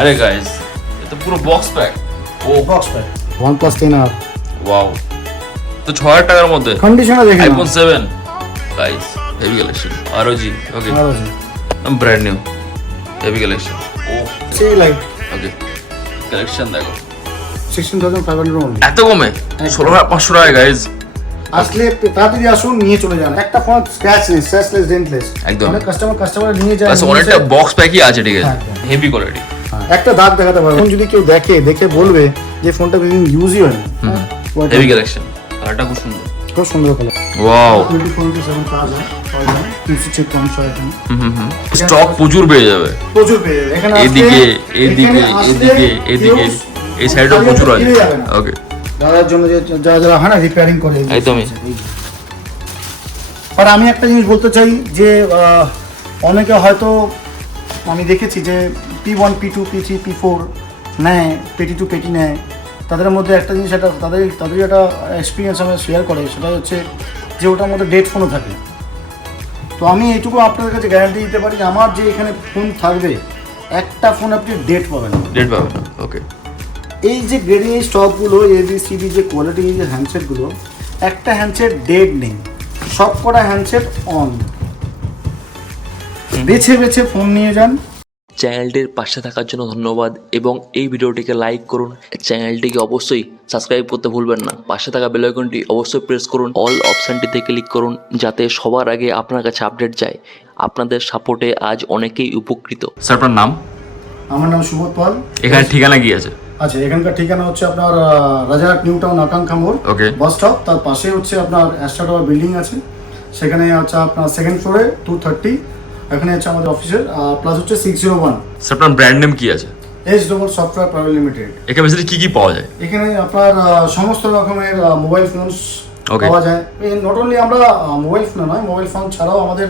আরে গাইস এ তো পুরো বক্স প্যাক ও box pack OnePlus ten R. Wow তো ছ হাজার টাকার মধ্যে। কন্ডিশনে দেখে iPhone seven guys heavy collection আরও জি okay brand new heavy collection ও সেই লাইক ওকে কালেকশন দেখো। সিক্সটিন থাউজেন্ড ফাইভ হান্ড্রেড এত কমে? ষোলো হাজার পাঁচশো টাকা গাইজ আসলে তাড়াতাড়ি আসুন নিয়ে চলে যান। একটা ফোন স্ক্র্যাচ নেই স্ক্র্যাচলেস ডেন্টলেস একদম। অনেক কাস্টমার কাস্টমার নিয়ে যায় নিয়ে অনেকটা বক্স প্যাকই আছে ঠিক আছে। হ্যাঁ, হ্যাঁ। হেভি কোয়ালিটি হ্যাঁ, একটা দাগ দেখাতে পারবে যদি কেউ দেখে দেখে বলবে যে ফোনটা বেশিদিন ইউজই হ্যাঁ, হেভি কালেকশন কালারটা খুব সুন্দর। খুব সুন্দর colour wow twenty four into seven পাওয়া যায় পাওয়া যায় তিনশো চেক পাঁচশো আইটেম স্টক প্রচুর পেয়ে যাবে। প্রচুর পেয়ে যাবে। এখানে এদিকে এদিকে এদিকে এদিকে। এই সাইডেও খালি প্রচুর আছে। না। ওকে যারা জন্য যে যারা যারা হয় না রিপেয়ারিং করে একদমই। আর আমি একটা জিনিস বলতে চাই যে অনেকে হয়তো আমি দেখেছি যে P one P two P three P four নেয় পেটি টু পেটি নেয়। তাদের মধ্যে একটা জিনিস একটা তাদের তাদের একটা এক্সপিরিয়েন্স আমি শেয়ার করে সেটা হচ্ছে যে ওটার মধ্যে ডেট ফোনও থাকে। তো আমি এইটুকু আপনাদের কাছে গ্যারান্টি দিতে পারি যে আমার যে এখানে ফোন থাকবে একটা ফোন আপনি ডেট পাবেন। ডেট পাবেন ওকে এই যে গ্রেডিং এই স্টকগুলো এবিসিডি যে কোয়ালিটি যে হ্যান্ডসেটগুলো একটা হ্যান্ডসেট ডেড নেই। সব কটা হ্যান্ডসেট অন বেছে বেছে ফোন নিয়ে যান। চ্যানেলটির পাশে থাকার জন্য ধন্যবাদ এবং এই ভিডিওটিকে লাইক করুন। চ্যানেলটিকে অবশ্যই সাবস্ক্রাইব করতে ভুলবেন না। পাশে থাকা বেল আইকনটি অবশ্যই প্রেস করুন। অল অপশানটিতে ক্লিক করুন যাতে সবার আগে আপনার কাছে আপডেট যায়। আপনাদের সাপোর্টে আজ অনেকেই উপকৃত। স্যার আপনার নাম? আমার নাম সুবোধ পাল। এখানে ঠিকানা কি আছে? আচ্ছা এখানকার ঠিকানা হচ্ছে আপনার রাজারহাট নিউ টাউন আকাঙ্ক্ষা মোড়. বাস স্টপ তার পাশে হচ্ছে আপনার অ্যাস্ট্রা টাওয়ার বিল্ডিং আছে। সেখানে হচ্ছে আপনার সেকেন্ড ফ্লোরে টু থার্টি এখানে হচ্ছে আমাদের অফিসের প্লাস হচ্ছে সিক্স জিরো ওয়ান আপনার ব্র্যান্ড নেম কি আছে? H double software private limited এখানে বেসিক্যালি কি কি পাওয়া যায়? এখানে আপনার সমস্ত রকমের মোবাইল ফোনস পাওয়া যায়। নট অনলি আমরা মোবাইল ফোন নয় মোবাইল ফোন ছাড়াও আমাদের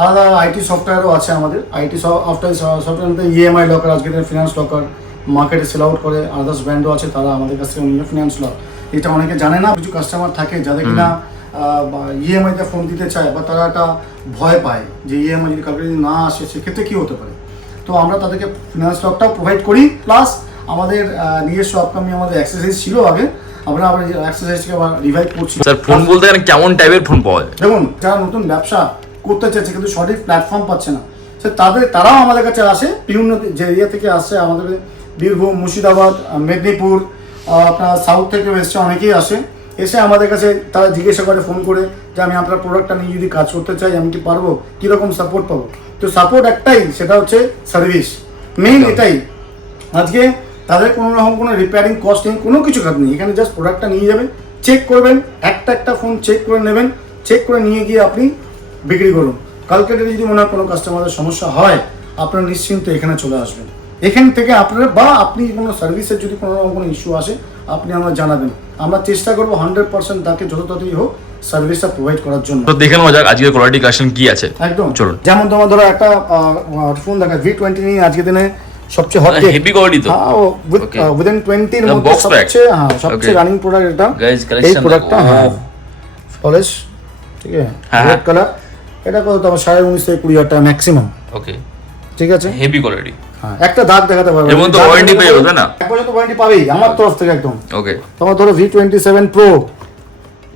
আলাদা আইটি সফটওয়্যারও আছে আমাদের। IT software software EMI locker আজকে ফিনান্স লকার মার্কেটে সেল আউট করে আদার্স ব্র্যান্ডও আছে তারা আমাদের কাছ থেকে নিয়ে ফিনান্স লক এটা অনেকে জানে না কিছু কাস্টমার থাকে যাদের কিনা ইএমআইতে ফোন দিতে চায় বা তারা একটা ভয় পায় যে ইএমআই যদি কাউকে যদি না আসে সেক্ষেত্রে কী হতে পারে? তো আমরা তাদেরকে ফিনান্স লকটাও প্রোভাইড করি প্লাস আমাদের নিজস্ব আপকামিং আমাদের এক্সারসাইজ ছিল আগে আমরা আবার এক্সারসাইজকে আবার রিভাইভ করছি। স্যার ফোন বলতে গেলে কেমন টাইপের ফোন পাওয়া যায়? দেখুন যারা নতুন ব্যবসা করতে চাইছে কিন্তু সঠিক প্ল্যাটফর্ম পাচ্ছে না সে তাদের তারাও আমাদের কাছে আসে বিভিন্ন যে এরিয়া থেকে আসে আমাদের বীরভূম মুর্শিদাবাদ মেদিনীপুর আপনার সাউথ থেকে এসছে অনেকেই আসে। এসে আমাদের কাছে তারা জিজ্ঞাসা করে ফোন করে যে আমি আপনার প্রোডাক্টটা নিয়ে যদি কাজ করতে চাই আমি কি পারব? কীরকম সাপোর্ট পাবো? তো সাপোর্ট একটাই সেটা হচ্ছে সার্ভিস মেইন এটাই আজকে তাদের কোনো রকম কোনো রিপেয়ারিং কস্ট নেই কোনো কিছু কাজ নেই। এখানে জাস্ট প্রোডাক্টটা নিয়ে যাবেন চেক করবেন একটা একটা ফোন চেক করে নেবেন চেক করে নিয়ে গিয়ে আপনি বিক্রি করুন। কালকে যদি মনে হয় কোনো কাস্টমারের সমস্যা হয় আপনারা নিশ্চিন্তে এখানে চলে আসবেন। এখান থেকে আপনারা বা আপনি কোনো সার্ভিসের যদি কোনো রকম কোনো ইস্যু আসে আপনি আমরা জানাবেন। আমরা চেষ্টা করব হান্ড্রেড পার্সেন্ট তাকে যত তাড়াতাড়ি হোক সার্ভিসটা প্রোভাইড করার জন্য। তো দেখে নেওয়া যাক আজকের কোয়ালিটি কালেকশন কি আছে। একদম। চলুন। যেমন তোমার ধরো একটা ফোন দেখা ভি টোয়েন্টি নিয়ে আজকে দিনে সবচেয়ে হট হেভি কোয়ালিটি তো। হ্যাঁ. উইদিন টোয়েন্টির এটা মধ্যে সবচেয়ে হ্যাঁ সবচেয়ে. রানিং প্রোডাক্ট এটা। এই প্রোডাক্টটা হ্যাঁ. পলিশ ঠিক আছে? হ্যাঁ, রেড হ্যাঁ। কালার এটা কত? তোমার সাড়ে উনিশ থেকে কুড়ি হাজার টাকা ম্যাক্সিমাম ওকে ঠিক আছে? হেভি কোয়ালিটি হ্যাঁ একটা দাগ দেখাতে পারবে দাগ warranty দেখাতে পেয়ে যাবে, না? এক বছর তো ওয়ারেন্টি পাবেই আমার তরফ থেকে একদম। ওকে তোমার ধরো ভি টোয়েন্টি সেভেন প্রো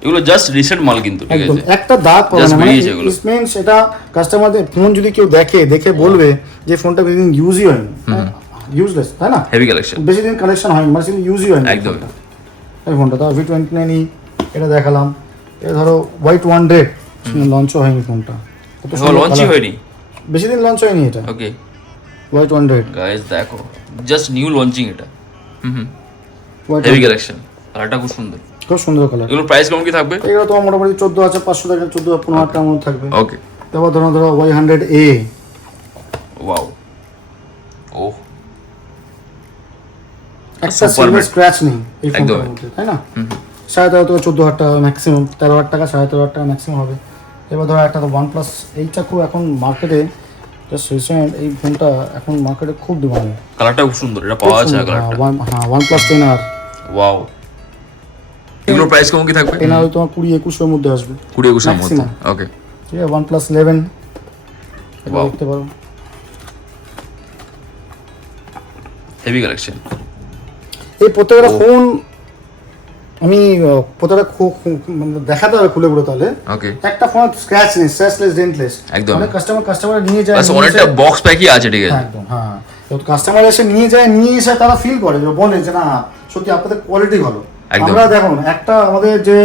এগুলো জাস্ট রিসেন্ট মাল কিন্তু ঠিক আছে? একটা দাগ পাবে না মানে এগুলো। মিনস এটা কাস্টমারদের ফোন যদি কেউ দেখে দেখে বলবে যে ফোনটা বেশিদিন ইউজই হয়নি। ইউজলেস তাই না? হেভি কালেকশন বেশি দিন কালেকশন হয়নি মানে ইউজই হয়নি একদম। ফোনটা। এই ফোনটা তার ভি টোয়েন্টি নাইনই এটা দেখালাম। এটা ধরো হোয়াইট ওয়ান ডেড লঞ্চও হয়নি ফোনটা লঞ্চই হয়নি বেশি দিন লঞ্চ হয়নি? এটা। ওকে হোয়াইট ওয়ান ডেড গাইস দেখো জাস্ট নিউ লঞ্চিং এটা। হুম হেভি কালেকশন কালারটা খুব সুন্দর। খুব সুন্দর কালার এগুলোর প্রাইস কেমন কি থাকবে? এগুলো তোমার মোটামুটি চোদ্দ আছে পাঁচশো টাকা চোদ্দ পনেরো হাজার মধ্যে থাকবে। ওকে তারপর ধরো ধরো ওয়াই হান্ড্রেড এ ওয়াও ও একটা bit. স্ক্র্যাচ নেই এই ফোনটার। মধ্যে তাই না? সাড়ে তেরো থেকে চোদ্দ হাজার টাকা ম্যাক্সিমাম তেরো হাজার টাকা সাড়ে তেরো হাজার টাকা ম্যাক্সিমাম হবে। এবার ধরো একটা তো ওয়ান প্লাস এইটা খুব এখন মার্কেটে জাস্ট রিসেন্ট এই ফোনটা এখন মার্কেটে খুব ডিমান্ড কালারটা খুব সুন্দর এটা পাওয়া আছে কালারটা হ্যাঁ ওয়ান প্লাস টেন আর ওয়াও এগুলোর প্রাইস কেমন কি থাকবে? টেন আর তোমার কুড়ি একুশের মধ্যে আসবে। কুড়ি একুশের মধ্যে ওকে ঠিক আছে ওয়ান প্লাস ইলেভেন. দেখতে পারো। হেভি কালেকশন এই প্রত্যেকটা ফোন আমি খু- মানে দেখাতে হবে খুলে খুলে তাহলে। ওকে একটা ফোন স্ক্র্যাচ নেই স্ক্র্যাচলেস ডেন্টলেস একদম। অনেক কাস্টমার কাস্টমার নিয়ে যায় বাস অনেকটা বক্স প্যাকই আছে ঠিক আছে। একদম হ্যাঁ। তো কাস্টমার এসে নিয়ে যায় নিয়ে এসে তারা ফিল করে যে বলে যে না সত্যি আপনাদের কোয়ালিটি ভালো। আমরা দেখুন একটা আমাদের যে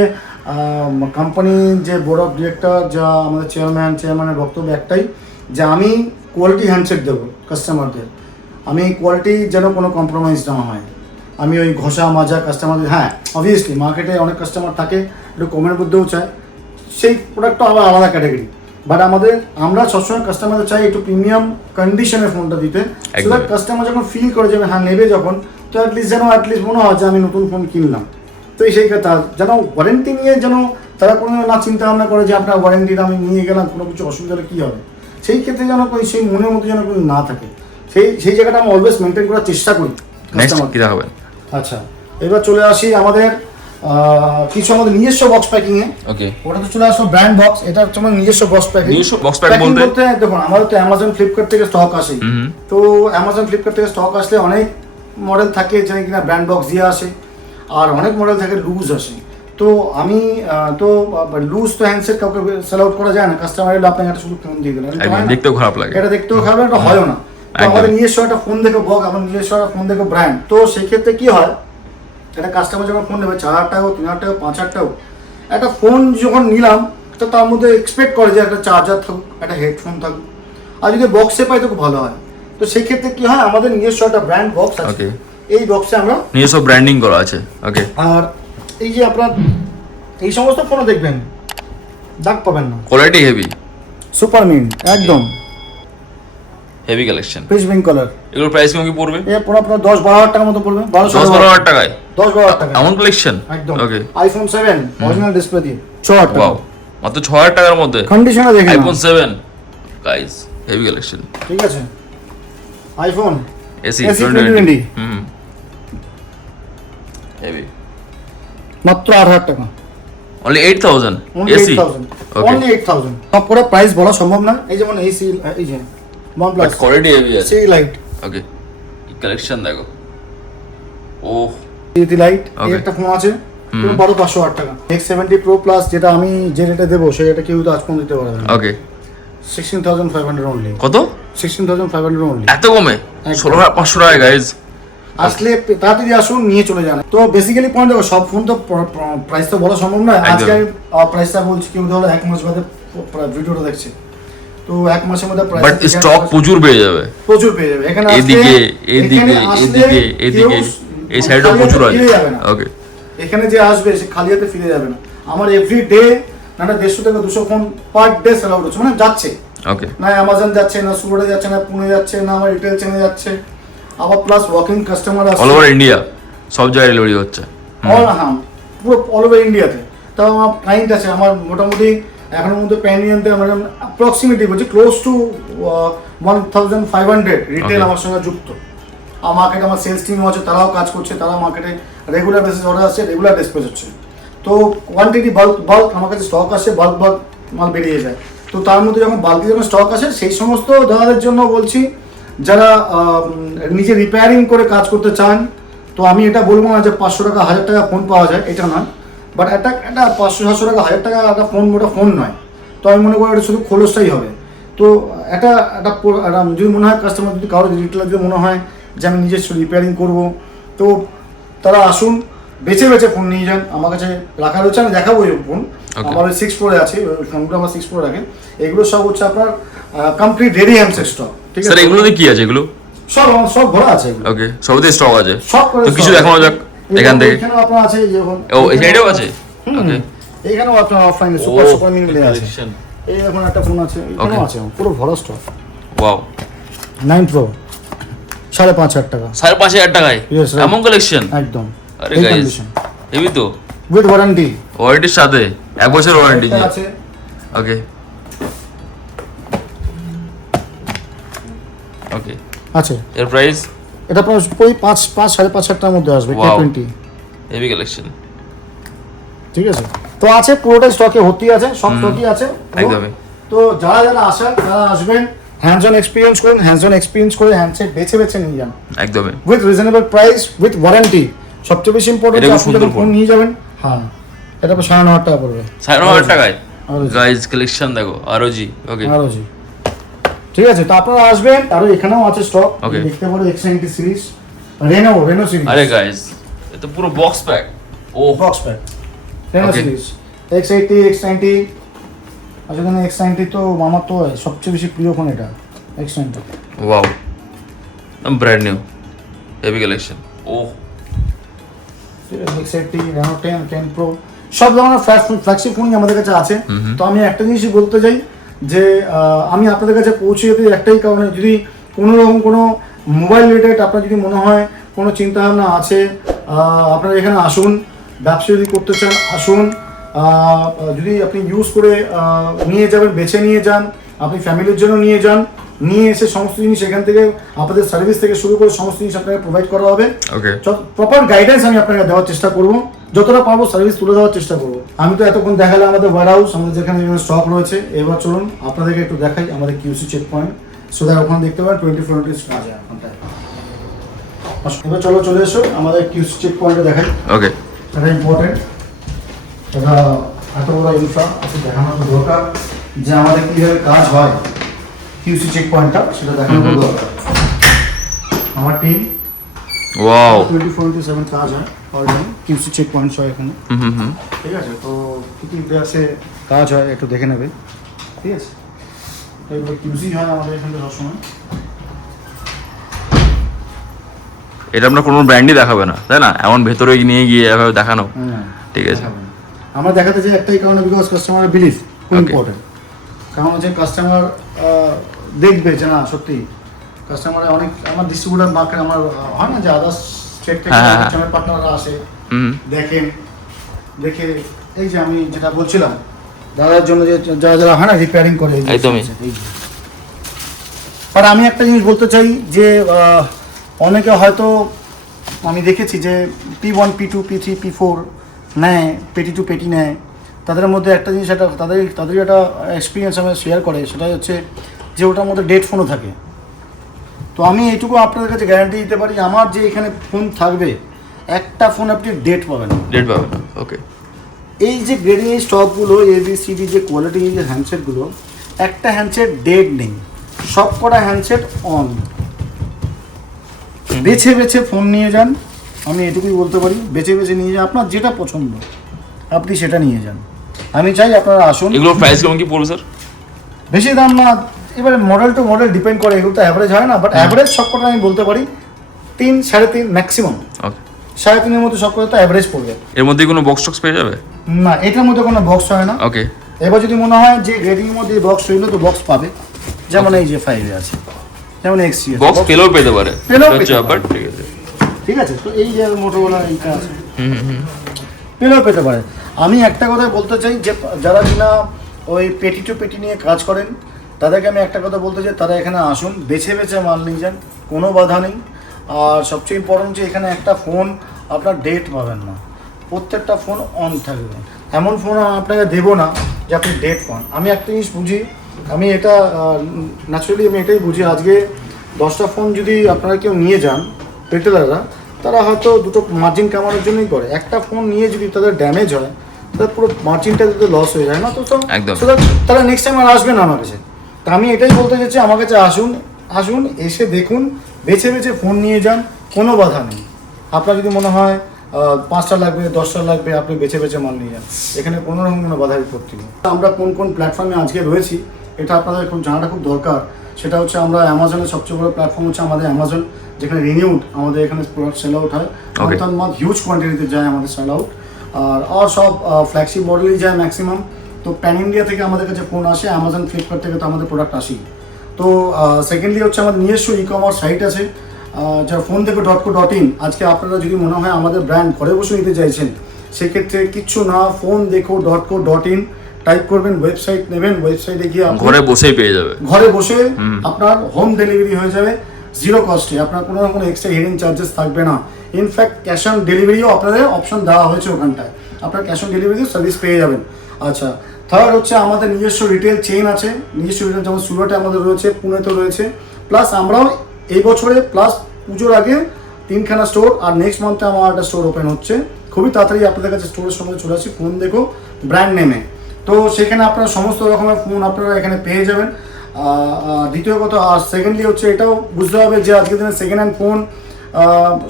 কোম্পানির যে বোর্ড অফ ডিরেক্টর যা আমাদের চেয়ারম্যান চেয়ারম্যানের বক্তব্য একটাই যে আমি কোয়ালিটি হ্যান্ডসেট দেবো কাস্টমারদের আমি কোয়ালিটি যেন কোনো কম্প্রোমাইজ না হয়। আমি ওই ঘষা মাজা কাস্টমারদের হ্যাঁ অবভিয়াসলি মার্কেটে অনেক কাস্টমার থাকে একটু কমের মধ্যেও চায়। সেই প্রোডাক্টটা আবার আলাদা ক্যাটাগরি বাট আমাদের আমরা সবসময় কাস্টমারদের চাই একটু প্রিমিয়াম কন্ডিশনে ফোনটা দিতে। একদম। কাস্টমার যখন ফিল করে যাবে হ্যাঁ নেবে যখন তো অ্যাটলিস্ট যেন অ্যাটলিস্ট মনে হয় যে আমি নতুন ফোন কিনলাম। তো এই সেই কথা যেন ওয়ারেন্টি নিয়ে যেন তারা কোনো না চিন্তা ভাবনা করে যে আপনার ওয়ারেন্টিটা আমি নিয়ে গেলাম কোনো কিছু অসুবিধা হলে কী হবে? সেই ক্ষেত্রে যেন কোনো সেই মনের মধ্যে যেন কোনো না থাকে। সেই সেই জায়গাটা আমি অলওয়েজ মেনটেন করার চেষ্টা করি customer কি। দেখাবেন আচ্ছা এবার চলে আসি আমাদের কিছু আমাদের নিজস্ব বক্স প্যাকিং এ। ওকে ওটা তো চলে আসলো ব্র্যান্ড বক্স এটা হচ্ছে আমার নিজস্ব বক্স প্যাকিং নিজস্ব box pack বলতে? দেখুন আমাদের তো অ্যামাজন ফ্লিপকার্ট থেকে স্টক আসে। তো অ্যামাজন ফ্লিপকার্ট থেকে স্টক আসলে অনেক মডেল থাকে যেখানে কিনা ব্র্যান্ড বক্স দিয়ে আসে আর অনেক মডেল থাকে লুজ আসে। তো আমি তো লুজ তো হ্যান্ডসেট কাউকে সেল আউট করা যায় না কাস্টমার এলে আপনাকে একটা শুধু ফোন দিয়ে দিলেন হয়। দেখতেও খারাপ লাগে। এটা দেখতেও খারাপ এটা হয়ও না। একদম। আমাদের নিজস্ব একটা ফোন দেখে বক আমার নিজস্ব একটা ফোন দেখে ব্র্যান্ড। তো সেক্ষেত্রে কি হয় একটা কাস্টমার যখন ফোন নেবে চার হাজার টাকা তিন হাজার টাকা পাঁচ হাজার টাকা একটা ফোন যখন নিলাম তো তার মধ্যে এক্সপেক্ট করে যে একটা চার্জার থাকুক একটা হেডফোন থাকুক। আর যদি বক্সে পাই তো খুব ভালো হয়। তো সেই ক্ষেত্রে কি হয় আমাদের নিজস্ব একটা ব্র্যান্ড বক্স আছে। এই বক্সে আমরা নিজস্ব ব্র্যান্ডিং করা আছে। ওকে আর এই যে আপনার এই সমস্ত ফোনও দেখবেন দাগ পাবেন না। কোয়ালিটি হেভি সুপার মিন একদম। Heavy collection piece pink colour এগুলোর প্রাইস কেমন কি পড়বে? এ পুরো দশ বারো হাজার টাকার মতো পড়বে। বারোশো দশ বারো হাজার টাকায়? দশ বারো হাজার টাকা এমন কালেকশন একদম। Okay iPhone seven original display দিয়ে। ছ হাজার টাকা। ওয়াও মাত্র ছ হাজার টাকার মধ্যে? কন্ডিশনে দেখে iPhone seven guys heavy collection ঠিক আছে। আইফোন এসি 2020 হুম। হেভি মাত্র আট হাজার টাকা। Only AC eight thousand only eight thousand সব করে প্রাইস বলা সম্ভব না। এই যেমন এই সি এই যে প্লাস কোয়ালিটি হেভি আছে সি লাইট ওকে কালেকশন দেখো ও সিটি লাইট এই Okay. একটা ফোন আছে। পুরো বারো পাঁচশো আট টাকা। এক্স সেভেন্টি প্রো প্লাস যেটা আমি যে রেটে দেবো সেই রেটে কেউ তো আজ পর্যন্ত দিতে পারবে না। Okay sixteen thousand five hundred only কত? Sixteen thousand five hundred only এত কমে। ষোলো হাজার পাঁচশো টাকা গাইজ আসলে তাড়াতাড়ি আসুন নিয়ে চলে যান। তো বেসিক্যালি পয়েন্ট দেখো সব ফোন তো প্রাইস তো বলা সম্ভব নয়। আজকে আমি প্রাইসটা বলছি কেউ ধরো এক মাস বাদে ভিডিওটা দেখছে। তো এক মাসের মধ্যে প্রাইস বাট স্টক প্রচুর পেয়ে যাবে। প্রচুর পেয়ে যাবে। এখানে এদিকে এদিকে এদিকে এদিকে। এই সাইডেও খালি প্রচুর আছে। ওকে এখানে যে আসবে সে খালি হাতে ফিরে যাবে না। আমার এভরি ডে না দেড়শো থেকে দুশো phone per day sell out হচ্ছে। মানে যাচ্ছে। ওকে না অ্যামাজন যাচ্ছে না সুরটে যাচ্ছে না পুনে যাচ্ছে না আমার রিটেল চেনে যাচ্ছে। আবার plus walking customer all over India সব জায়গায় ডেলিভারি হচ্ছে। অল হ্যাঁ পুরো অল ওভার ইন্ডিয়াতে তাও আমার ক্লাইন্ট আছে। আমার মোটামুটি এখনের মধ্যে প্যান ইন্ডিয়ানতে আমার অ্যাপ্রক্সিমেটলি বলছি close to one thousand five hundred retail আমার সঙ্গে যুক্ত। আর মার্কেটে আমার সেলস টিম আছে তারাও কাজ করছে তারা মার্কেটে রেগুলার বেসিস অর্ডার আসছে রেগুলার ডিসপ্যাচ হচ্ছে। তো কোয়ান্টিটি বাল্ক বাল্ক আমার কাছে স্টক আসে বাল্ক বাল্ক মাল বেরিয়ে যায়। তো তার মধ্যে যখন বাল্কি যখন স্টক আসে সেই সমস্ত দাদাদের জন্য বলছি যারা নিজে রিপেয়ারিং করে কাজ করতে চান তো আমি এটা বলব না যে পাঁচশো টাকা হাজার টাকা ফোন পাওয়া যায় এটা নয়। বাট একটা একটা পাঁচশো সাতশো টাকা হাজার টাকা একটা ফোন ওটা ফোন নয়। তো আমি মনে করি এটা শুধু খোলসটাই হবে। তো একটা একটা যদি মনে হয় কাস্টমার যদি কারও রিটেলার যদি মনে হয় যে আমি নিজস্ব রিপেয়ারিং করব তো তারা আসুন বেছে বেছে ফোন নিয়ে যান। আমার কাছে রাখা রয়েছে আমি দেখাবো ওই ফোন. আমার ওই সিক্স ফোরে আছে ওই ফোনগুলো আমার সিক্স প্রো রাখে এগুলো সব হচ্ছে আপনার কমপ্লিট রেডি হ্যান্ডসেট স্টক ঠিক স্যার আছে এগুলোতে কি আছে এগুলো? সব সব ভরা আছে এগুলো। ওকে সবতে স্টক আছে। সব তো কিছু। দেখানো যাক। এখান থেকে। এখানেও আপনার আছে এই যেমন ও এই সাইডেও আছে? ওকে এইখানেও আপনার অফলাইনে সুপার সুপার মিন মিলে আছে। এই এখন একটা ফোন আছে এখানেও আছে পুরো ভরা স্টক ওয়াও নাইন প্রো সাড়ে পাঁচ হাজার টাকা। সাড়ে পাঁচ হাজার টাকায়? এমন কালেকশন একদম। আরে এই গাইস হেভি তো। উইথ ওয়ারেন্টি ওয়ারেন্টির সাথে এক বছর ওয়ারেন্টি আছে। ওকে ওকে আছে। এর প্রাইস এটা আপনার ওই পাঁচ পাঁচ সাড়ে পাঁচ হাজার মধ্যে আসবে কে. টোয়েন্টি হেভি কালেকশন ঠিক আছে? তো আছে পুরোটাই স্টকে ভর্তি আছে সব স্টকই আছে। একদমই। তো যারা যারা আসেন তারা আসবেন হ্যান্ডস অন এক্সপিরিয়েন্স করুন হ্যান্ডস অন এক্সপিরিয়েন্স করে হ্যান্ডসেট বেছে বেছে নিয়ে যান। একদমই। With reasonable price with warranty সবচেয়ে বেশি ইম্পর্টেন্ট আপনি সুন্দর যখন ফোন নিয়ে যাবেন হ্যাঁ এটা তো সাড়ে ন হাজার টাকা পড়বে। সাড়ে ন হাজার টাকায়? গাইজ কালেকশন দেখো আরও জি ওকে আরও জি ঠিক আছে তো আপনারা আসবেন আরও এখানেও আছে স্টক দেখতে পারো X ninety series Reno Reno series আরে গাইজ এ তো পুরো বক্স প্যাক ও box pack Reno series X eighty X ninety আচ্ছা এখানে এক্স নাইনটি তো আমার তো সবচেয়ে বেশি প্রিয় ফোন এটা X ninety wow brand new heavy collection ও X eighty Reno ten ten pro সব ধরনের ফ্ল্যাগশিপ ফোনই আমাদের কাছে আছে। তো আমি একটা জিনিসই বলতে চাই যে আমি আপনাদের কাছে পৌঁছে যেতে একটাই কারণে যদি কোনো রকম কোনো মোবাইল রিলেটেড আপনার যদি মনে হয় কোনো চিন্তাভাবনা আছে আপনারা এখানে আসুন ব্যবসা যদি করতে চান আসুন যদি আপনি ইউজ করে নিয়ে যাবেন বেছে নিয়ে যান আপনি ফ্যামিলির জন্য নিয়ে যান নিয়ে এসে সমস্ত জিনিস এখান থেকে আপনাদের সার্ভিস থেকে শুরু করে সমস্ত জিনিস আপনাকে প্রোভাইড করা হবে। ওকে প্রপার গাইডেন্স আমি আপনাকে দেওয়ার চেষ্টা করব। যতটা পারব সার্ভিস তুলে দেওয়ার চেষ্টা করব। আমি তো এতক্ষণ দেখালাম আমাদের ওয়ার হাউস আমাদের যেখানে স্টক রয়েছে। এবার চলুন আপনাদেরকে একটু দেখাই আমাদের QC check point so that ওখানে দেখতে পারেন টোয়েন্টি ফোর ইন্টু কাজ হয় ওখানটায় এবার চলো চলে এসো আমাদের কিউসি চেক পয়েন্টে দেখাই। ওকে এটা ইম্পর্টেন্ট এটা এত বড় ইনফ্রা আছে দেখানো তো দরকার। যে আমাদের কীভাবে কাজ হয় কিউসি চেক পয়েন্টটা সেটা দেখানো দরকার। আমার team wow twenty four into seven কাজ হয়। টাইম কিউসি চেক পয়েন্ট হয় এখানে। হুম হুম হুম ঠিক আছে তো কী কী ইতিহাসে কাজ হয় একটু দেখে নেবে। ঠিক আছে। তো এগুলো কিউসি হয় আমাদের এখানে সবসময়। এটা আমরা কোনো ব্র্যান্ডই দেখাবে না তাই না? এমন ভেতরে নিয়ে গিয়ে এভাবে দেখানো। হ্যাঁ ঠিক আছে। আমরা দেখাতে চাই একটাই কারণে বিকজ কাস্টমার বিলিভ ইম্পর্টেন্ট কারণ হচ্ছে কাস্টমার দেখবে যে না সত্যি। কাস্টমার অনেক আমার ডিস্ট্রিবিউটার মার্কেট আমার হয় না যে আদার্স স্টেট থেকে হ্যাঁ, হ্যাঁ, কাস্টমার পার্টনাররা আসে দেখেন দেখে এই যে আমি যেটা বলছিলাম দাদার জন্য যে যারা যারা হয় না রিপেয়ারিং করে একদমই। আর আমি একটা জিনিস বলতে চাই যে অনেকে হয়তো আমি দেখেছি যে P one P two P three P four নেয় পেটি টু পেটি নেয় তাদের মধ্যে একটা জিনিস একটা তাদের তাদের একটা এক্সপিরিয়েন্স আমি শেয়ার করে সেটাই হচ্ছে যে ওটার মধ্যে ডেট ফোনও থাকে। তো আমি এইটুকু আপনাদের কাছে গ্যারান্টি দিতে পারি আমার যে এখানে ফোন থাকবে একটা ফোন আপনি ডেট পাবেন ডেট পাবেন ওকে এই যে গ্রেডিং এই স্টকগুলো এবিসিডি যে কোয়ালিটি যে হ্যান্ডসেটগুলো একটা হ্যান্ডসেট ডেড নেই সব কটা হ্যান্ডসেট অন বেছে বেছে ফোন নিয়ে যান আমি এটুকুই বলতে পারি বেছে বেছে নিয়ে যান আপনার যেটা পছন্দ আপনি সেটা নিয়ে যান। আমি চাই আপনারা আসুন। এগুলোর প্রাইস কেমন কি পড়বে স্যার বেশি দাম না এবারে মডেল টু মডেল ডিপেন্ড করে এগুলো তো অ্যাভারেজ হয় না বাট অ্যাভারেজ সব কটা আমি বলতে পারি তিন সাড়ে তিন ম্যাক্সিমাম ওকে সাড়ে তিনের মধ্যে সব কটা তো অ্যাভারেজ পড়বে। এর মধ্যে কোনো বক্স টক্স পেয়ে যাবে? না এটার মধ্যে কোনো বক্স হয় না। ওকে এবার যদি মনে হয় যে গ্রেডিং এর মধ্যে বক্স রইল তো বক্স পাবে। যেমন এই যে ফাইভে আছে। যেমন এক্স বক্স পেলেও পেতে পারে। পেলেও পেতে ব্যাপার ঠিক আছে। ঠিক আছে তো এই যে মোটোবেলা এইটা আছে। হুম হুম হুম। পেলেও পেতে পারে। আমি একটা কথা বলতে চাই যে যারা কিনা ওই পেটি টু পেটি নিয়ে কাজ করেন তাদেরকে আমি একটা কথা বলতে চাই তারা এখানে আসুন বেছে বেছে মাল নিয়ে যান কোনো বাধা নেই। আর সবচেয়ে ইম্পর্টেন্ট যে এখানে একটা ফোন আপনার ডেট পাবেন না। প্রত্যেকটা ফোন অন থাকবে। এমন ফোন আপনাকে দেবো না যে আপনি ডেট পান। আমি একটা জিনিস বুঝি আমি এটা ন্যাচুরালি আমি এটাই বুঝি আজকে দশটা ফোন যদি আপনারা কেউ নিয়ে যান রিটেলাররা তারা হয়তো দুটো মার্জিন কামানোর জন্যই করে। একটা ফোন নিয়ে যদি তাদের ড্যামেজ হয় তাহলে পুরো মার্জিনটা যদি লস হয়ে যায় না তো তো একদম। তারা নেক্সট টাইম আর আসবে না আমার কাছে। তা আমি এটাই বলতে চাচ্ছি আমার কাছে আসুন আসুন এসে দেখুন বেছে বেছে ফোন নিয়ে যান কোনো বাধা নেই। আপনার যদি মনে হয় পাঁচটা লাগবে দশটা লাগবে আপনি বেছে বেছে মাল নিয়ে যান। এখানে কোনো রকম কোনো বাধা বিপত্তি নেই। আমরা কোন কোন প্ল্যাটফর্মে আজকে রয়েছি এটা আপনাদের খুব জানাটা খুব দরকার। সেটা হচ্ছে আমরা অ্যামাজনের সবচেয়ে বড় প্ল্যাটফর্ম হচ্ছে আমাদের অ্যামাজন যেখানে রিনিউড আমাদের এখানে প্রোডাক্ট সেল আউট হয়. মান্থ হিউজ কোয়ান্টিটিতে যায় আমাদের সেল আউট আর আর সব ফ্ল্যাগশিপ মডেলই যায় ম্যাক্সিমাম তো প্যান ইন্ডিয়া থেকে আমাদের কাছে ফোন আসে অ্যামাজন ফ্লিপকার্ট থেকে তো আমাদের প্রোডাক্ট আসি তো সেকেন্ডলি হচ্ছে আমাদের নিজস্ব ই কমার্স সাইট আছে যা ফোন থেকে ডট কো ডট ইন আজকে আপনারা যদি মনে হয় আমাদের ব্র্যান্ড ঘরে বসে নিতে চাইছেন সেক্ষেত্রে কিচ্ছু না ফোন দেখো dot co dot in type করবেন ওয়েবসাইট নেবেন ওয়েবসাইটে গিয়ে ঘরে বসেই পেয়ে যাবে। ঘরে বসে আপনার হোম ডেলিভারি হয়ে যাবে জিরো কস্টে আপনার কোনো রকম এক্সট্রা হিডিং চার্জেস থাকবে না। ইনফ্যাক্ট ক্যাশ অন ডেলিভারিও আপনাদের অপশন দেওয়া হয়েছে ওখানটায়। আপনার ক্যাশ অন ডেলিভারিও সার্ভিস পেয়ে যাবেন। আচ্ছা থার্ড হচ্ছে আমাদের নিজস্ব রিটেল চেইন আছে। নিজস্ব রিটেল যেমন সুরাটে আমাদের রয়েছে, পুনেতে রয়েছে। প্লাস আমরাও এই বছরে প্লাস পুজোর আগে তিনখানা স্টোর আর নেক্সট মান্থে আমার একটা স্টোর ওপেন হচ্ছে। খুবই তাড়াতাড়ি আপনাদের কাছে স্টোরের সময় চলে আসি। ফোন দেখো ব্র্যান্ড নেমে তো সেখানে আপনারা সমস্ত রকমের ফোন আপনারা এখানে পেয়ে যাবেন। দ্বিতীয় কথা, আর সেকেন্ডলি হচ্ছে এটাও বুঝতে হবে যে আজকের দিনে সেকেন্ড হ্যান্ড ফোন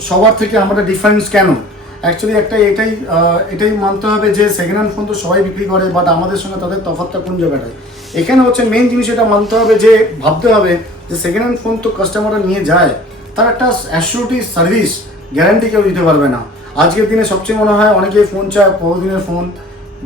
সবার থেকে আমাদের ডিফারেন্স কেন? অ্যাকচুয়ালি একটা এটাই এটাই মানতে হবে যে সেকেন্ড হ্যান্ড ফোন তো সবাই বিক্রি করে বাট আমাদের সঙ্গে তাদের তফাৎটা কোন জায়গাটায়? এখানে হচ্ছে মেন জিনিস এটা মানতে হবে যে, ভাবতে হবে যে সেকেন্ড হ্যান্ড ফোন তো কাস্টমাররা নিয়ে যায়, তার একটা অ্যাসিউরিটি সার্ভিস গ্যারান্টি কেউ দিতে পারবে না। আজকের দিনে সবচেয়ে মনে হয় অনেকেই ফোন চায় বহুদিনের ফোন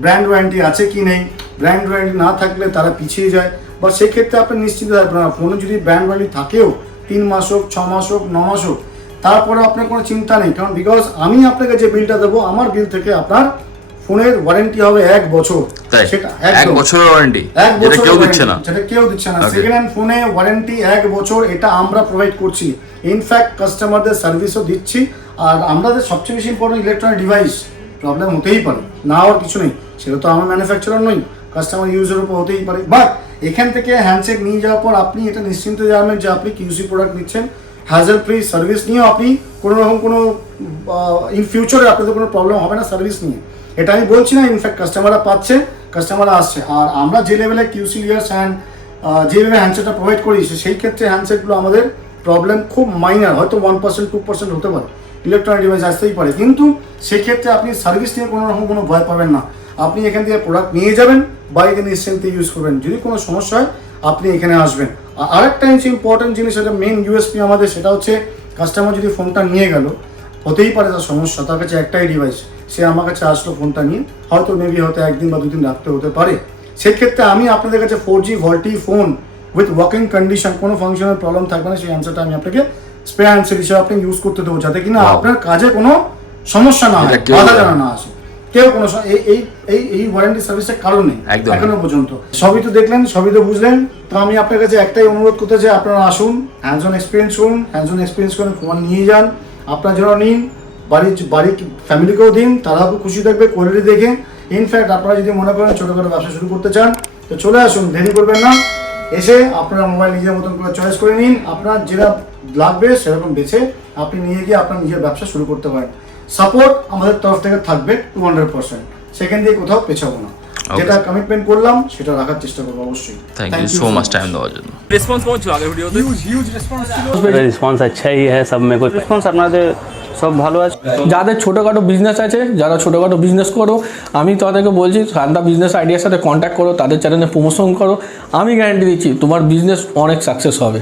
ব্র্যান্ড ওয়ারেন্টি আছে কি নেই? ব্র্যান্ড ওয়ারেন্টি না থাকলে তারা পিছিয়ে যায় বা সেক্ষেত্রে আপনি নিশ্চিত থাকবেন না। ফোনে যদি ব্র্যান্ড ওয়ারেন্টি থাকেও, তিন মাস হোক, ছ মাস হোক, ন মাস হোক তারপরে আপনার কোনো চিন্তা নেই কারণ বিকজ আমি আপনাকে যে বিলটা দেবো আমার বিল থেকে আপনার ফোনের ওয়ারেন্টি হবে এক বছর। সেটা এক বছরের ওয়ারেন্টি এক যেটা বছর কেউ দিচ্ছে না। কেউ দিচ্ছে না। সেকেন্ড হ্যান্ড ফোনে ওয়ারেন্টি এক বছর এটা আমরা প্রোভাইড করছি। ইনফ্যাক্ট কাস্টমারদের সার্ভিসও দিচ্ছি। আর আমাদের সবচেয়ে বেশি ইম্পর্টেন্ট ইলেকট্রনিক ডিভাইস প্রবলেম হতেই পারে। না হওয়ার কিছু নেই। সেটা তো আমার ম্যানুফ্যাকচারার নই। কাস্টমার ইউজের উপর হতেই পারে। বাট এখান থেকে হ্যান্ডশেক নিয়ে যাওয়ার পর আপনি এটা নিশ্চিন্ত জানবেন যে আপনি কিউসি প্রোডাক্ট নিচ্ছেন। হ্যাজেল ফ্রি সার্ভিস নিয়েও আপনি কোনো রকম কোনো ইন ফিউচারে আপনাদের কোনো প্রবলেম হবে না সার্ভিস নিয়ে। এটা আমি বলছি না ইনফ্যাক্ট কাস্টমাররা পাচ্ছে কাস্টমাররা আসছে। আর আমরা যে লেভেলে কিউসি লিয়ার্স অ্যান্ড যেভাবে হ্যান্ডসেটটা প্রোভাইড করি সেই ক্ষেত্রে হ্যান্ডসেটগুলো আমাদের প্রবলেম খুব মাইনার হয়তো ওয়ান পার্সেন্ট টু পার্সেন্ট হতে পারে। ইলেকট্রনিক ডিভাইস আসতেই পারে। কিন্তু সেক্ষেত্রে আপনি সার্ভিস নিয়ে কোনো রকম কোনো ভয় পাবেন না। আপনি এখান থেকে প্রোডাক্ট নিয়ে যাবেন বাড়িতে নিশ্চিন্তে ইউজ করবেন। যদি কোনো সমস্যা হয় আপনি এখানে আসবেন। আর আরেকটা হচ্ছে ইম্পর্টেন্ট জিনিস এটা মেন ইউএসপি আমাদের সেটা হচ্ছে কাস্টমার যদি ফোনটা নিয়ে গেল হতেই পারে তার সমস্যা তার কাছে একটাই ডিভাইস সে আমার কাছে আসলো ফোনটা নিয়ে হয়তো মেবি হয়তো একদিন বা দুদিন রাখতে হতে পারে। সেক্ষেত্রে আমি আপনাদের কাছে four G VoLTE phone with working condition কোনো ফাংশনের প্রবলেম থাকবে না সেই অ্যান্সারটা আমি আপনাকে স্প্রে অ্যান্সার হিসেবে আপনি ইউজ করতে দেবো যাতে কিনা আপনার কাজে কোনো সমস্যা না হয় বাধা বলে যেন না। না আসে। কেউ কোনো এই এই এই ওয়ারেন্টি সার্ভিসের কারণে। এখনও পর্যন্ত। সবই তো দেখলেন সবই তো বুঝলেন। তো আমি আপনার কাছে একটাই অনুরোধ করতে চাই আপনারা আসুন হ্যান্ডস অন এক্সপিরিয়েন্স করুন হ্যান্ডস অন এক্সপিরিয়েন্স করে ফোন নিয়ে যান আপনার জন্য নিন বাড়ির বাড়ির ফ্যামিলিকেও দিন তারাও খুব খুশি থাকবে কোয়ালিটি দেখে। ইনফ্যাক্ট আপনারা যদি মনে করেন ছোটোখাটো ব্যবসা শুরু করতে চান তো চলে আসুন দেরি করবেন না। এসে আপনারা মোবাইল নিজের মতন করে চয়েস করে নিন আপনার যেটা লাগবে সেরকম বেছে আপনি নিয়ে গিয়ে আপনার নিজের ব্যবসা শুরু করতে পারেন। সাপোর্ট আমাদের তরফ থেকে থাকবে টু হান্ড্রেড পার্সেন্ট সেখান দিয়ে কোথাও পেছাবো না। যেটা কমিটমেন্ট করলাম সেটা রাখার চেষ্টা করব অবশ্যই। Thank you so much time দেওয়ার জন্য। রেসপন্স কেমন ছিল। আগের ভিডিওতে রেসপন্স আচ্ছাই হ্যাঁ সব মেরে রেসপন্স আপনাদের সব ভালো আছে। যাদের ছোটোখাটো বিজনেস আছে যারা ছোটোখাটো বিজনেস করো আমি তাদেরকে বলছি সান্দা বিজনেস আইডিয়ার সাথে কন্ট্যাক্ট করো তাদের চ্যানেলে প্রমোশন করো। আমি গ্যারান্টি দিচ্ছি তোমার বিজনেস অনেক সাকসেস হবে।